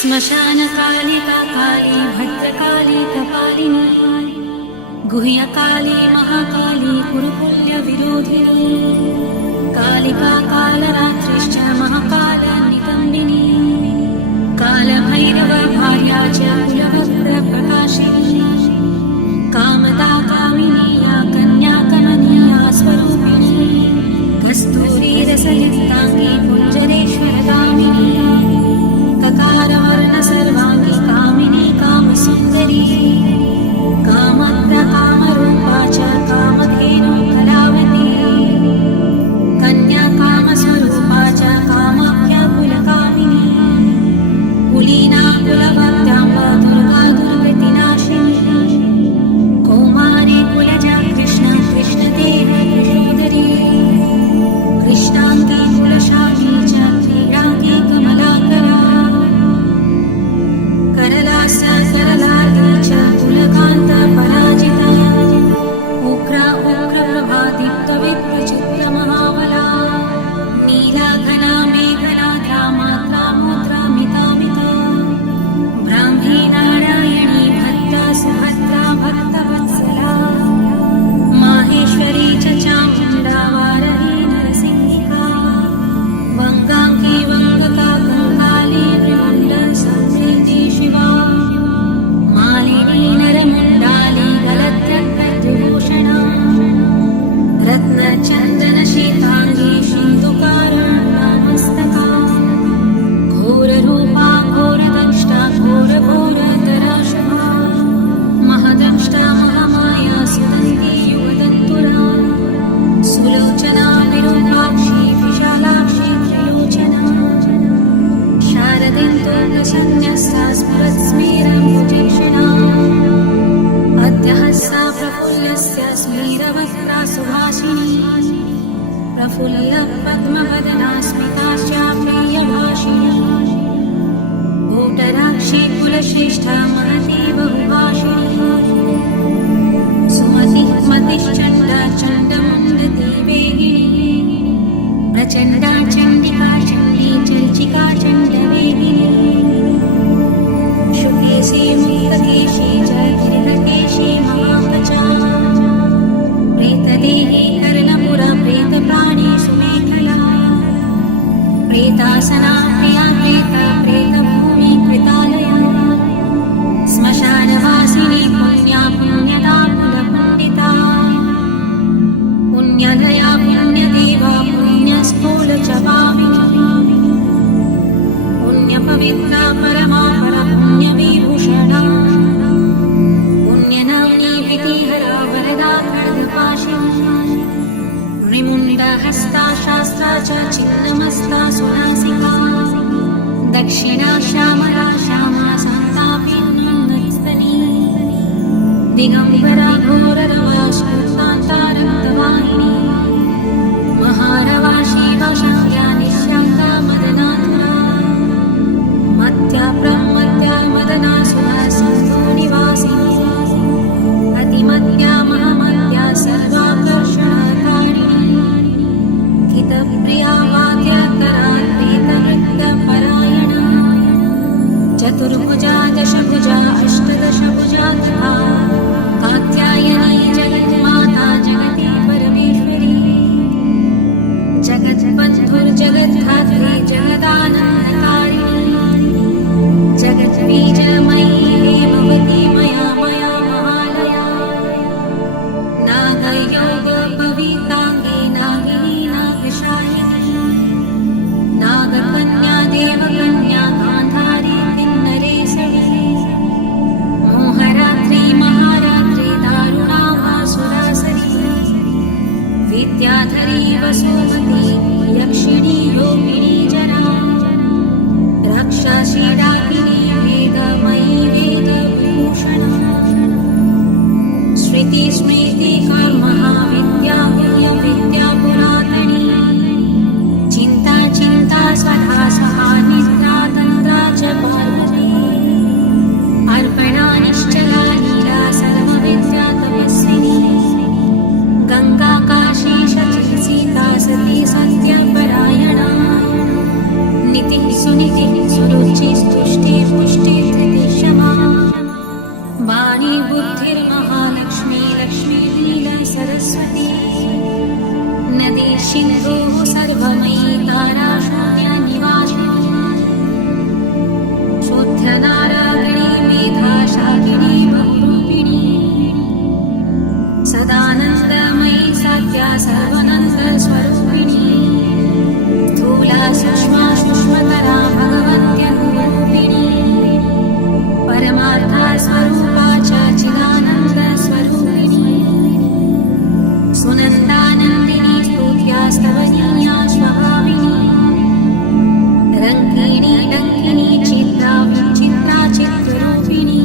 श्मशानकालिका काली भद्रकाली कपालिनी गुह्यकाली महाकाली कुरुकुल्यविरोधिनी कालिका कालरात्रिश्च महाकाल नितम्बिनी कालभैरव भार्या च कुलभद्रप्रकाशिनी कामदा कामिनी या कन्या कमनीया स्वरूपिणी कस्तूरीरसयुक्ताङ्गी कुञ्जरेश्वरगामिनी ककारवर्ण सर्वांगी कामिनी कामसुन्दरी कामद्र कामरूपा च कामधेनु कलावती कन्या कामस्वरूपा च कामाख्या कुलकामिनी कुलीना कुलवत्याम्ब दुर्गा दुर्गतिनाशिनी कौमारी कुलजा कृष्ण कृष्णदेव कृष्णोदरी कृष्णाङ्गी कुलशाली च क्रीडाङ्गी कमलाकरा करलासा सरलार्गी च कुलकान्त पराजिता उग्रा उग्रप्रभा दीप्तविद्युच्चित्रमहाबला नीला घना मेघनाद्रा मात्रा मुद्रा मितामिता ब्राह्मी नारायणी भद्रा सुभद्रा भक्तवत्सला माहेश्वरी च चामुण्डा वारही नरसिंहिका वङ्गाङ्गी वङ्गका कङ्काली वृण्ड संप्रीति शिवा मालिनी नरमुण्डाली गलत्रभूषणा रत्नचन्दनशीताङ्गी सिन्धुकारुण्यमस्तका घोररूपा घोरदंष्टा घोरघोरतरा शुभा महदंष्टा महामाया सुदन्ती युगदन्तुरा सुलोचना विरूपाक्षी विशालाक्षी त्रिलोचना शारदेन्दुर्गसन्न्यस्ता स्फुरत्स्मेरभुजेक्षणा अद्यहस्ता प्रफुल्लस्य स्मेरवक्त्रा सुभाषिणी प्रफुल्लपद्मवदना स्मिताश्चाप्रियभाषिणी कूटराक्षी कुलश्रेष्ठा महती बहुभाषिणी सुमतिः मतिश्चण्डा चण्डमुण्डती वेगिनी प्रचण्डा चण्डिका चण्डी चर्चिका चण्डवेगिनी शुकेशी मुक्तकेशी च गिरिधकेशी महापचा प्रेतदेही कर्णपुरा प्रेतप्राणी सुमेखला प्रेतासना प्रिया प्रेता प्रेतभूमि कृतालया श्मशानवासिनी पुण्या पुण्यदा कुलपण्डिता पुण्यदया पुण्यदेवा पुण्यस्थूलजपामिनी पुण्यपवित्रा परमा परपुण्यविभूषणा पुण्यनाम्नी विधिहरा वरदा खड्गपाशिनी नृमुण्डहस्ता शास्त्रा च छिन्नमस्ता सुनासिका दक्षिणा श्यामला श्यामा सन्तापिन्नस्तनी दिगम्बरा घोररवा शान्ता रक्तवाहिनी महारवा शिवशक्त्या निशान्ता मदनाथुरा मध्या प्रमध्या मदना सुरसिंधु निवासिनी अतिमध्या महामध्या सर्वाकर्षणकारिणी कितप्रिया वाद्यकरा प्रेतवृत्तपरायणा चतुर्भुजा दशभुजा अष्टदशभुजा तथा कात्यायनी जगन्माता जगती परमेश्वरी जगद्बन्धुर्जगद्धात्री जगदानन्दकारिणी जगद्बीजमयी देववती मया मया महालया नागयोगपविताङ्गी नागिनी नागशालिनी नागकन्या देवकन्या गान्धारी किन्नरेसरी मोहरात्रि महारात्रि दारुणा वासुरासरी विद्याधरी वसुमती यक्षिणी योगिनी जना राक्षसी डाकिनी वेदमयी वेदविभूषणा श्रुति स्मृति कर्महा विद्या विद्या पुरातनी चिन्ता चिन्ता सखा सहा निद्रा तन्द्रा च पार्वती अर्पणा निश्चला लीला सर्वविद्या तपस्विनी गंगा काशी शची सीता सती सत्यपरायणा नितिः सुनितिः सुरुचिस्तुष्टिः सिन्धुः सर्वमयी तारा शून्यनिवासिनी शुद्धनारायणी मेधा शाकिनी बहुरूपिणी सदानन्दमयी सात्या सर्वानन्दस्वरूपिणी स्थूला सूक्ष्मा सूक्ष्मतरा भगवत्यनुरूपिणी परमार्था स्वरूपा च चिदानन्दस्वरूपिणी सुनन्दानन्दिनी स्तुत्या स्तवनीया स्वभाविनी रङ्गिणी डङ्किनी चित्रा विचित्रा चित्ररूपिणी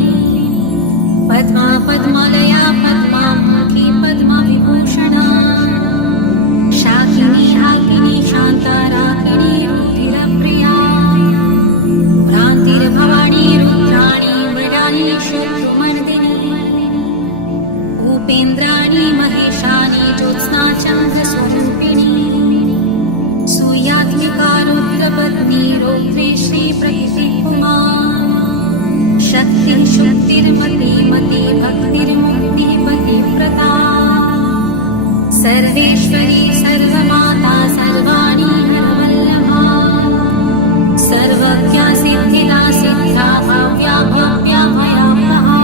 पद्मा पद्मालया पद्मामुखी पद्मविभूषणा शाकिनी शाकिनी शान्ता राकिणी रुधिरप्रिया भ्रान्तिर्भवानी रुद्राणी मृडानी शत्रुमर्दिनी उपेन्द्राणी महेशानी ज्योत्स्ना चन्द्रस्वरूपिणी सूर्यात्मिका रुद्रपत्नी रौद्री श्रीप्रकृतिपुमा शक्ति शुक्तिर्मती मती भक्तिर्मुक्तिपति व्रता सर्वेश्वरी सर्वमाता सर्वाणी वल्लभा सर्वज्ञा सिद्धिदा सिद्धा भव्या भव्या भयावहा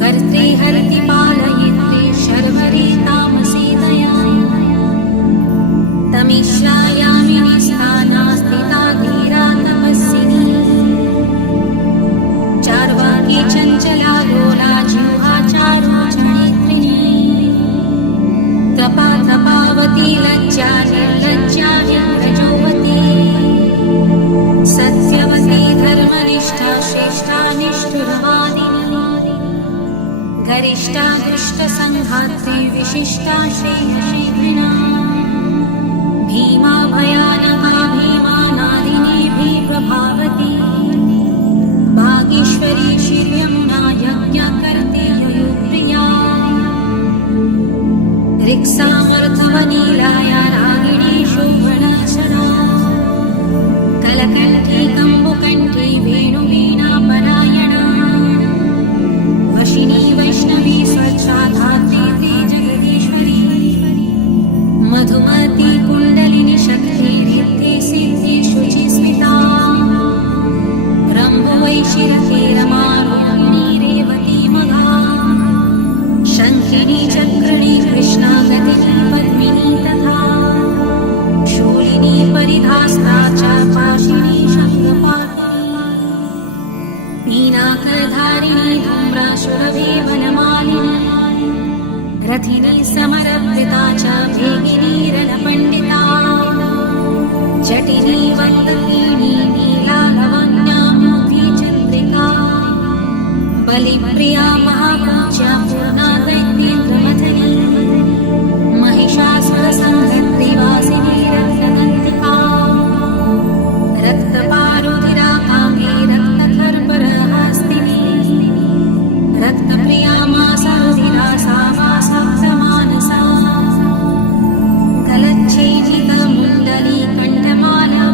कर्त्री हरति पालयित्री शर्वरी तामसी दया तमिश्रायामिनी स्थाना स्थिता धीरा तपस्विनी चार्वाकी चञ्चला लोला जिह्वा चारुचरित्रिणी तपा तपावती लज्जा निर्लज्जा विप्रजोवती सत्यवती धर्मनिष्ठा श्रेष्ठा निष्ठुरवादिनी गरिष्ठा दुष्टसङ्घात्री विशिष्टा श्रेयशीघ्रिणा भीमा भयानका भीमानादिनी प्रभावती भागीश्वरी शिर्यमुना यज्ञकर्ते ययुप्रिया रिक्सामर्थवनीलाया रागिणी शोभनाशना कलकण्ठी कम्बुकण्ठी वेणुवीणा परायणा वशिनी वैष्णवी स्वच्छा धात्री ते जगदीश्वरी मधुमती कुण्डलिनी शक्ति रिद्धि सिद्धि शुचि स्मिता रम्भुवैशिरथे रमा रोहिणी रेवती मघा शङ्खिनी चक्रिणी कृष्णा गतिनी पद्मिनी तथा शूलिनी परिधास्ता च पाशिनी शङ्खपातिनी मीनाकधारिणी धूम्राशुरभि वनमालिनी रथिनी समरवृता च भेगिनी रणपण्डिता जटिनी वन्दकिनी नीला लवण्या मोतीचन्द्रिका बलिप्रिया महापूज्या पूर्णा दैत्येन्द्रमथनी महिषासुरसंहर्त्रिवासिनी रत्नदन्तिका रक्तपारुधिरा कामे रत्नखर्परहस्तिनी रक्तप्रिया मासारुधिरा सा मासप्तमानसा कलच्छेदितमुण्डली कण्ठमाला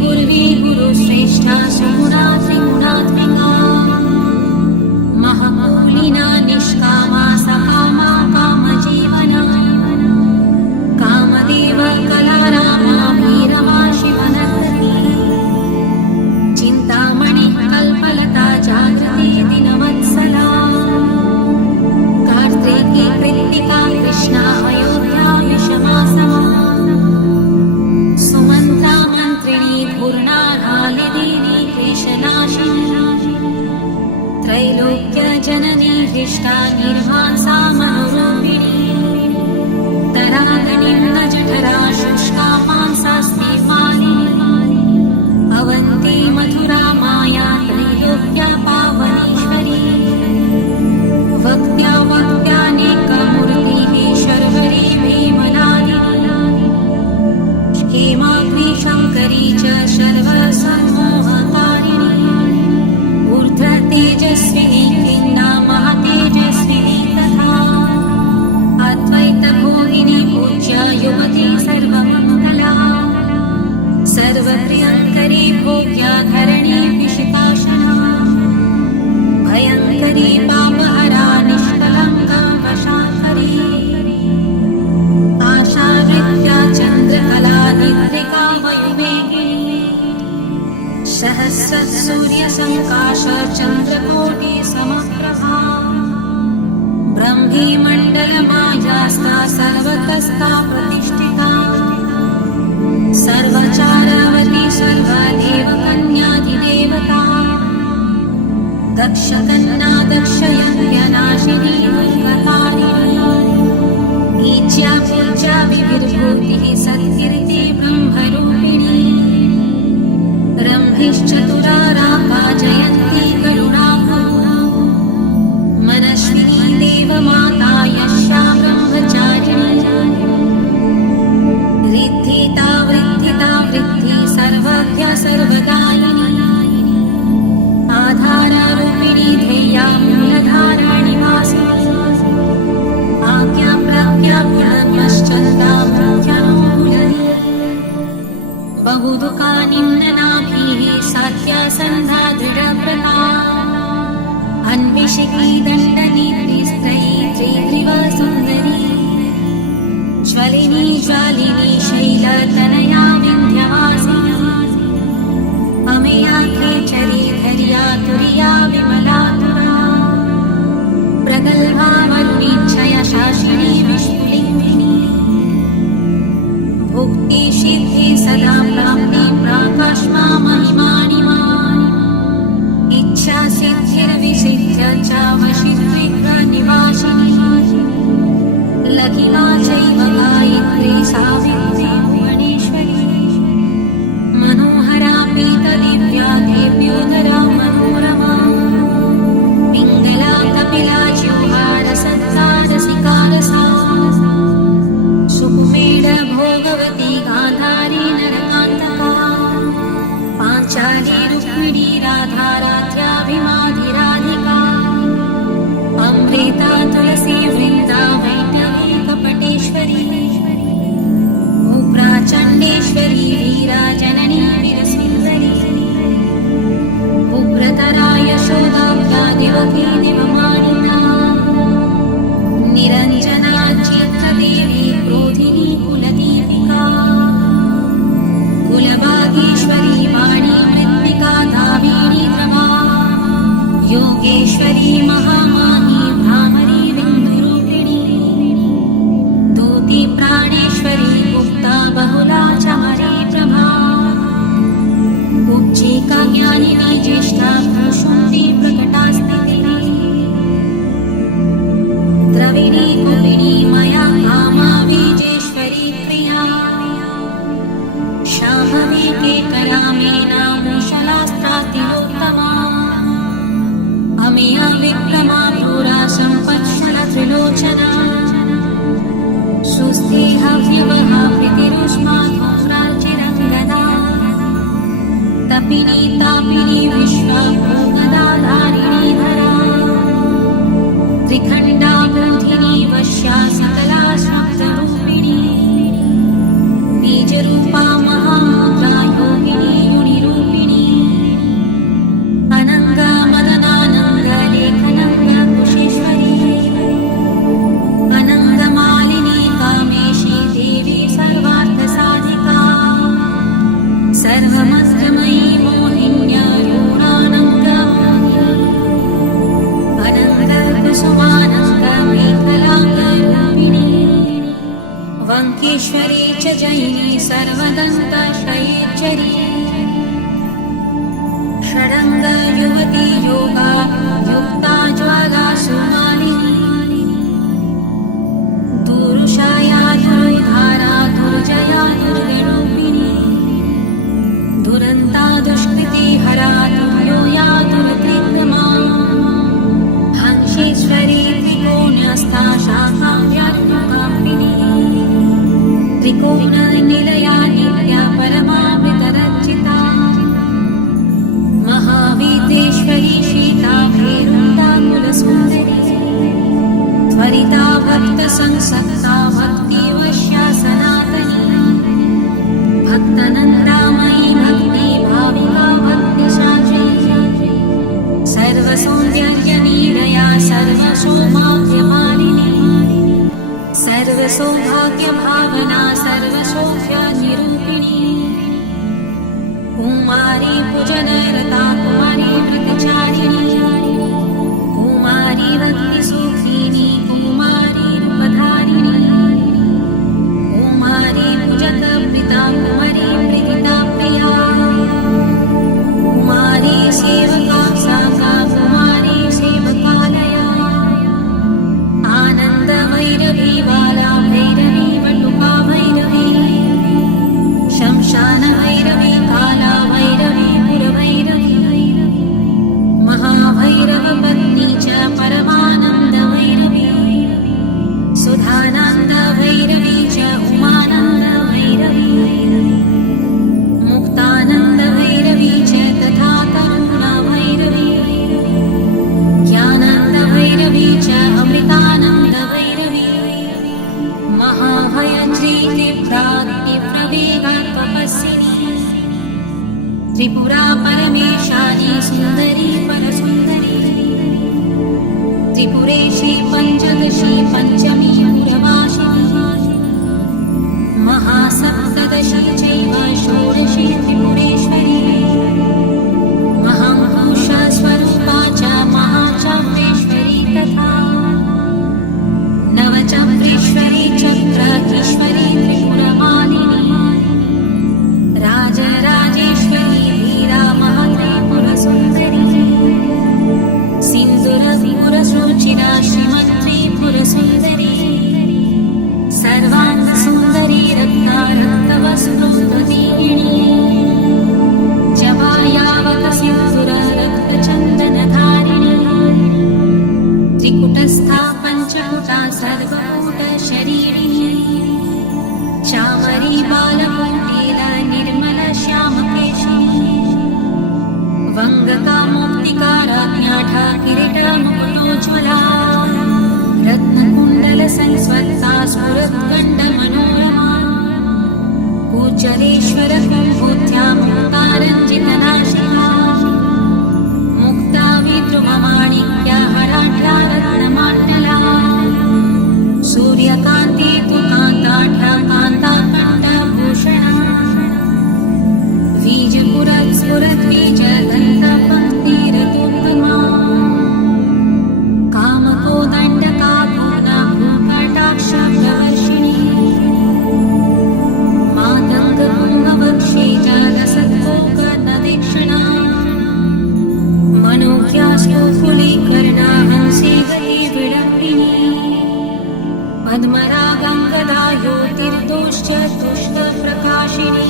गुर्वी गुरुश्रेष्ठा सुगुणा त्रिगुणात्मिका महमूलिना निष्कामा सकामा कामजीवना कामदेव कलारामा भीरमा शिवनर्तकी चिंतामणि कल्पलता जागृती दिनवत्सला कार्तिकी कृत्तिका कृष्णा अयोध्या विषमासमा सुमन्त्रा मन्त्रिणी पूर्णा हालिदीनी क्लेशनाशिनी त्रैलोक्य जननी हृष्टा निर्मांसा मनोरूपिणी तरागणिर्न जठरा शुष्का मांसास्ति मालिनी अवन्ती मथुरा माया त्रैलोक्या पावनीश्वरी वक्त्या वक्त्यानेकमूर्तिः शर्वरी भीमनादिनी हेमाग्नि शङ्करी च सर्वसम्मोहकारिणी ऊर्ध्वतेजस्विनी खिन्ना महातेजस्विनी तथा अद्वैतभोगिनी पूज्य युवती सर्वमङ्गला सर्वप्रियङ्करी भोग्या धरणी विशिताशना भयङ्करी पापहरा निष्कलङ्का वशाकरी आशावृत्या चन्द्रकला निद्रिका वयुवेगिनी सहस्रसूर्यसङ्काश चन्द्रकोटि समप्रभा ब्रह्मी मण्डलमायास्ता सर्वतस्था प्रतिष्ठिता सर्वचारवती सर्वदेवकन्याधिदेवता दक्षकन्या दक्षयन्त्यनाशिनी दुर्गतारिणी ईज्या पूज्या विविर्भूतिः सत्कीर्ति ब्रह्मरूपिणी रम्भिश्चतुरा राका जयन्ती करुणाभा मनस्विनी देवमाता यस्या ब्रह्मचारिणी रिद्धिता वृद्धि सर्वज्ञ सर्वदायिनी आधाररूपिणी ध्येया मूलधाराणि वासिनी आज्ञा प्रज्ञा पुनर्मश्चन्दा मुख्यामूलनी बहुदुःखा निम्ननाभिः साध्या सन्धा दृढव्रता अन्विषिकी दण्डनीतिस्त्रयी त्रिग्रीवा सुन्दरी ज्वलिनी ज्वालिनी शैलतनया विन्ध्यवासिनी अमेया खेचरी धर्या तुर्या विमलातुरा प्रगल्भा वरुणीच्छया शासिनी विष्णुलिङ्गिनी भुक्ति सिद्धि सदा प्राप्ति प्राकाश्मा महिमानिमा इच्छा सिद्धिर्विसिद्ध्य च वशित्रिग्रनिवासिनी लघिमा चैव गायत्री सावित्री भुवनेश्वरी मनोहरा पीतदिव्या देव्योदरा मनोरमा पिङ्गला कपिला जिह्वारसत्ता रसिकारसा सुकुमेड भोगवती गान्धारी नरकान्तका पाञ्चाली रुक्मिणी राधा राध्याभिमाधिराधिका अमृता तुलसी वृन्दा वैष्णवी कपटेश्वरी उग्रा चण्डेश्वरी वीरा जननी वीरसुन्दरी उग्रतरा यशोदाब्दा दिवकी दिवमानिना निरञ्जना चित्रदेवी क्रोधिनी कुलदीपिका कुलभागीश्वरी वाणी मृत्तिका दाविनी द्रवा योगेश्वरी महामाही भ्रामरी बिन्दुरूपिणी दूती प्राणेश्वरी गुप्ता बहुला चमरी प्रभा उज्जीका ज्ञानिनी ज्येष्ठा भूषुन्दी प्रकटास्तिनी द्रविणी कुपिनी मया कामा बीजेश्वरी प्रिया शाम्भवी केकरा मेना मूषलास्त्रातिलोत्तमा अमेया विक्रमा क्रूरा सम्पत्सला त्रिलोचना सुस्ति हव्यवहा प्रीतिरुष्मा घोरार्चिरङ्गदा तपिनी तापिनी विश्वा भोगदाधारिणी धरा त्रिखण्डा बोधिनी वश्या सकला शब्दरूपिणी बीजरूपा महामुद्रा योगिनी जयिनी सर्वदन्तशयेश्वरी षडङ्ग युवती योगा युक्ता ज्वाला सुमालिनी दुरुषाया दुर्धारा दुर्जया दुर्विरूपिणी दुरन्ता दुष्कृति हरा दुर्योया दुर्त्रिक्रमा हंसेश्वरी त्रिकोणस्था शाखाव्यात्मकापिनी त्रिकोणनिलया नित्या परमामृतरचिता महावीतेश्वरी शीता भेरुण्डा कुलसुन्दरी त्वरिता भक्तसंसक्ता भक्तिवश्या सनातनी भक्तनन्दामयी भक्ति भाविका भक्तिशाची सर्वसौन्दर्यनिलया सर्वसौभाग्यमालिनी सर्वसौभाग्यभावना सर्वसौख्यनिरूपिणी कुमारी पूजनरता कुमारी व्रतचारिणी कुमारी भक्तिसूखिनी कुमारी रूपधारिणी कुमारी पूजकप्रीता कुमारी प्रीतिता प्रिया कुमारी सेवका साका कुमारी सेवकालया आनंद भैरवी बाला भैरवी वटुका भैरवी शमशान भैरवी काला भैरवी पुरभैरवी महाभैरव पत्नी च परमानंद भैरवी सुधानंद भैरवी च उमानंद भैरवी मुक्तानंद भैरवी च तथा करुणा भैरवी ज्ञानंद भैरवी च अमृतानंद भैरवी महाभयत्री तीव्रवेगा तपस्विनी त्रिपुरा परमेशानी सुंदरी परसुंदरी त्रिपुरेशी पंचदशी पंचमी पुरवासिनी महासप्तदशी चैव षोडशी त्रिपुरेश्वरी महांकुशा स्वरूपा च महाचक्रेश्वरी तथा नवचक्रेश्वरी चक्रेश्वरी त्रिपुरमालिनी राजराजेश्वरी वीरा महात्रिपुरसुन्दरी सिन्दूरपुरसुचिरा श्रीमत्त्रिपुरसुन्दरी सर्वाङ्गसुन्दरी रत्नारत्नवस्त्रोद्भूतिनी जवायावत सिन्दूररक्तचन्दनधारिणी त्रिकुटस्था पञ्चकुटा सर्वकूटशरीरिणी चामरी बालकोटिला निर्मल श्यामकेशिनी वङ्गकामुक्तिकाराज्ञाढा किरीटमुकुटोज्ज्वला रत्नकुण्डलसंस्वत्ता स्फुरत्कण्डमनोरमा कूजलेश्वर कुम्भोत्या मुक्तारञ्जितनाशिका मुक्ता विद्रुममाणिक्या हराढ्या रत्नमाण्डला सूर्यकान्ति तु कान्ताढ्या कान्ताकण्ठभूषणा बीजपुरस्फुरद्बीजगन्धपङ्क्तिरतुत्तमा कामकोदण्डका भूकटाक्षप्रवर्षिणी मातङ्गपुङ्गवक्षे जलसत्कोकनदीक्षणा मनोज्ञास्तुफुलीकर्णा हंसे गतिविडम्बिनी पद्मरागङ्गदा योतिर्दोश्च तुष्टप्रकाशिनी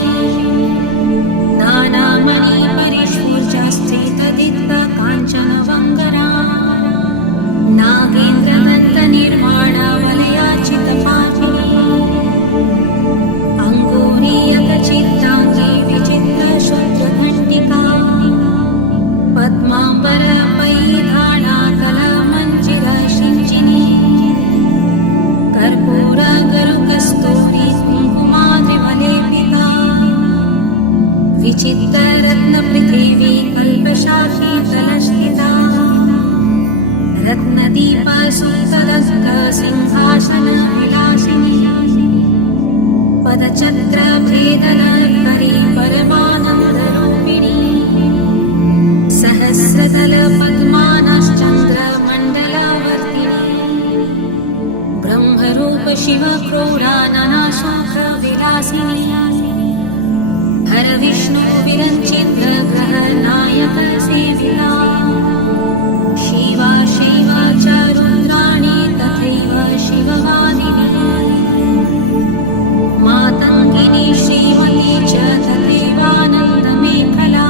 नानामणिपरिष्फुर्जस्थितदित्तकाञ्चनवङ्गरा नागेन्द्रदत्तनिर्माणवलयाचितपाठिनी अङ्गुरीयकचित्ताङ्गी विचित्रशुद्धघण्टिका पद्माम्बरपैधाना कलामञ्जिरशिञ्जिनी कर्पूरगरुकस्तूरी कुङ्कुमाद्रिमलेपिका विचित्ररत्नपृथिवी कल्पशाखीतलस्थिता रत्नदीपसुतलस्तसिंहासनविलासिनी पदचक्रभेदनकरी परमानन्दरूपिणी सहस्रदलपद्मानश्चन्द्रमण्डलवर्तिनी ब्रह्मरूप शिवक्रोडाननाशोकविलासिनी सेविता शिवा शिवा च रुद्राणि तथैव शिववादिनी मातङ्गिनी श्रीमती च तथैवानन्दमेखला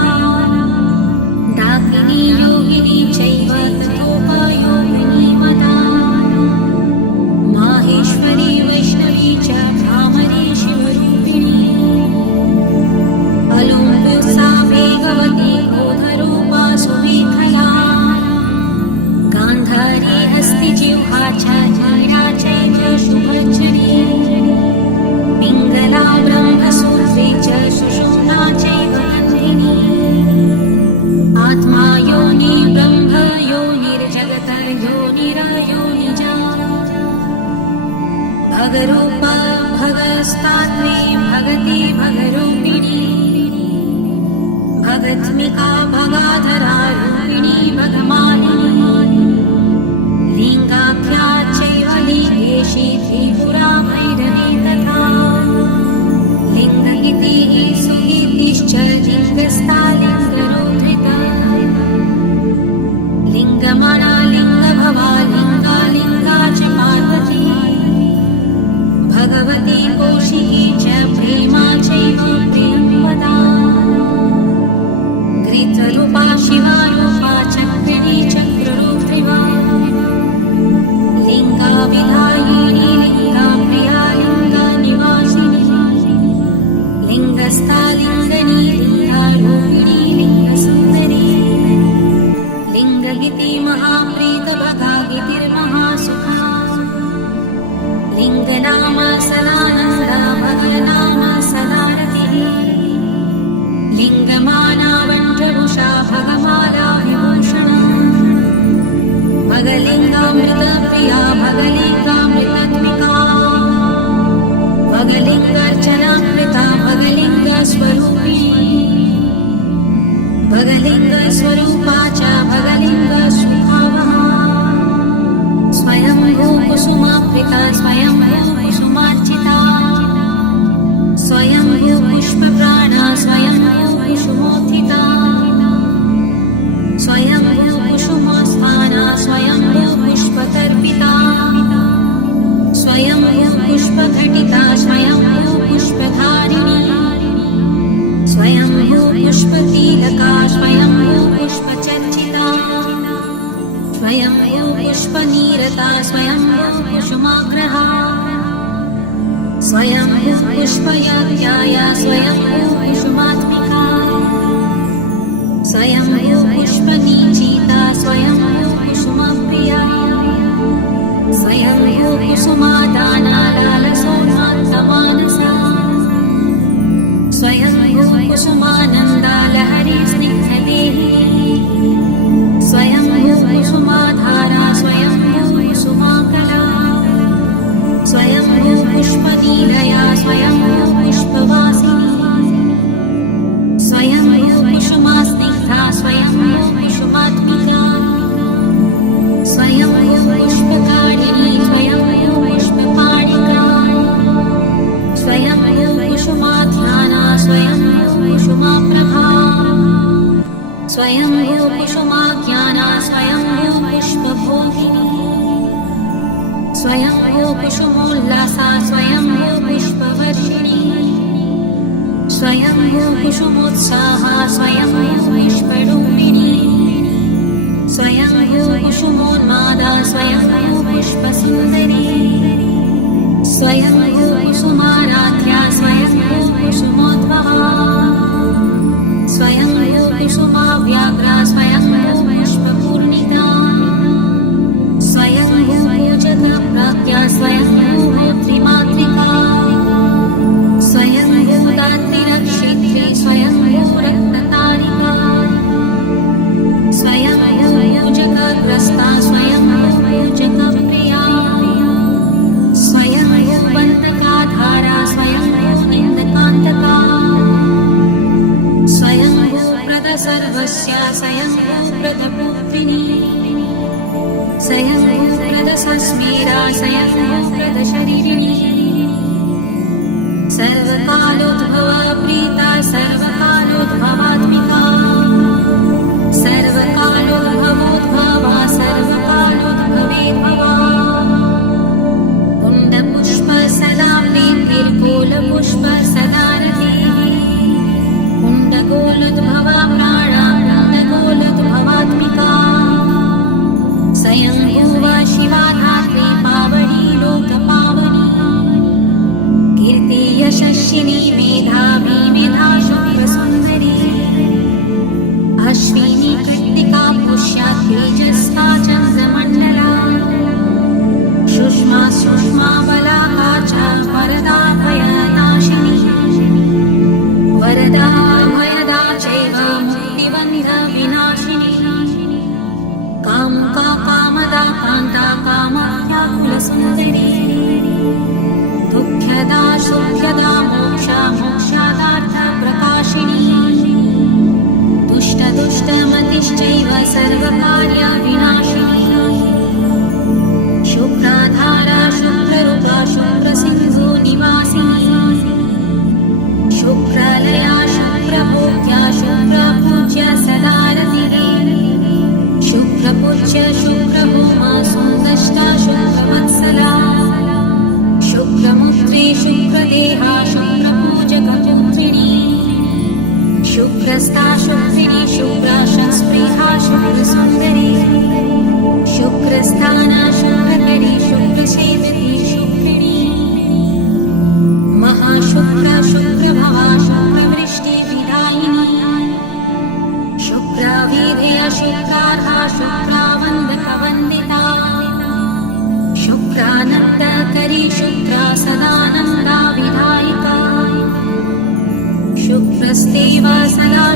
डाकिनी योगिनी चैव तथोपयोगिनी मदा माहेश्वरी वैष्णवी च भ्रामरी शिवरूपिणी अलुम्बुसा वेगवती क्रोधरूपा सुमेखला गान्धारी हस्तिजिह्वा च धीरा चैव शुभचरी पिङ्गला ब्रह्मसूत्री च सुषुम्ना चैव नन्दिनी आत्मा योनि ब्रह्म योनिर्जगतर्योनिरयोनिजा भगरूपा भगस्तात्मे भगति भगरूपिणी भगत्मिका भगाधरा रूपिणी भगमालिनी लिङ्गाख्या चैव लिङ्गेशी त्रिपुरा भैरवी तथा लिङ्गगीतिः सुगीतिश्च लिङ्गस्था लिङ्गरोधृता लिङ्गमना लिङ्गभवा लिङ्गालिङ्गा च पार्वती भगवती कौशिकी च प्रेमा चैव प्रेमवदा घृतरूपा शिवारूपा चक्रिणी चक्ररूपिणी लिङ्गाविधायिनी लिङ्गाप्रिया लिङ्गनिवासिनी लिङ्गस्था लिङ्गनी लिङ्गारूपिणी लिङ्गसुन्दरी लिङ्गगीति महाप्रीतभगा गीतिर्महासुखा लिङ्गनाम सदानन्दा भगनाम सदारतिः लिङ्गमाना वज्रभूषा भगमाला विभूषणा भगलिङ्गामृतप्रिया भगलिङ्गामृतत्मिका भगलिङ्गार्चनामृता भगलिङ्गस्वरूपिणी भगलिङ्गस्वरूपा च भगलिङ्गस्वभावः स्वयंभू कुसुमाप्रिता स्वयंभू कुसुमार्चिता स्वयंभू पुष्पप्राणा स्वयंभू कुसुमोत्थिता स्वयंभू कुसुमस्थाना स्वयंभू पुष्पतर्पिता स्वयंभू पुष्पघटिता स्वयंभू पुष्पधारिणी स्वयंभू पुष्पतिलका स्वयंभू पुष्पचर्चिता स्वयंभू पुष्पनीरता स्वयंभू कुसुमाग्रहा स्वयंभू पुष्पयात्याया स्वयंभू कुसुमात्मिका स्वयंभू पुष्पनीचिता स्वयंभू कुसुमप्रिया स्वयंभू कुसुमादाना लालसोन्मात्तमानसा स्वयंभू कुसुमानन्दा लहरी स्निग्धदेही स्वयंभू कुसुमाधारा स्वयंभू कुसुमाकला स्वयंभू पुष्पनीलया स्वयंभू पुष्पवासिनी स्वयंभू कुसुमास्निग्धा स्वयंभू कुसुमात्मिका स्वयंभू पुष्पकारिणी स्वयंभू पुष्पपाणिका स्वयंभू कुसुमाध्याना स्वयंभू कुसुमाप्रभा स्वयंभू कुसुमाज्ञाना स्वयंभू पुष्पभोगिनी स्वयंभू कुसुमोल्लासा स्वयंभू पुष्पवर्षिणी स्वयंभू कुसुमोत्साहा स्वयंभू पुष्परूपिणी स्वयंभू कुसुमोन्मादा स्वयंभू पुष्पसुन्दरी स्वयंभू कुसुमाराध्या स्वयंभू कुसुमोद्भवा स्वयंभू कुसुमाव्याघ्रा स्वयंभू पुष्पपूर्णिता स्वयंभू जगत्प्राज्ञा स्वयंभू त्रिमात्रिका स्वयंभू दात्रिनक्षत्री स्वयंभू रत्नतारिका स्वयंभू जगद्ग्रस्ता स्वयंभू जगप्रिया स्वयंभू बन्तकाधारा स्वयंभू निन्दकान्तका स्वयंभू प्रदसर्वस्य स्वयंभू प्रदपुत्रिणी स्वयंभू प्रदसस्मेरा स्वयंभू प्रदशरीरिणी सर्वकालोद्भवा प्रीता सर्वकालोद्भवात्मिका शान्ता कामाख्या कुलसुन्दरी दुःख्यदा सुख्यदा मोक्षा मोक्षादार्थप्रकाशिनी दुष्टदुष्टमतिश्चैव सर्वकार्यविनाशिनी शुक्राधारा शुक्ररूपा शुक्रसिन्धु निवासिनी शुक्रलया शुक्रभोग्या शुक्रपूज्य सदा रतिः शुक्रपूज्य शुक्रहोमा सुन्दष्टा शुक्रवत्सला शुक्रमुत्रे शुक्रदेहा शुक्रपूजकपुत्रिणी शुक्रस्था शुक्रिणी शुक्राशस्पृहा शुक्रसुन्दरी शुक्रस्थाना शुक्रकरी शुक्रसेविती शुक्रिणी महाशुक्र शुक्रभवा शुक्रवृष्टिविदायिनी शुक्राविधेया शुक्रार्हा शुक्रावन्दकवन्दिता शुक्रानन्दकरी शुक्रा सदानन्दा विधायिका शुक्रस्तेवा सदा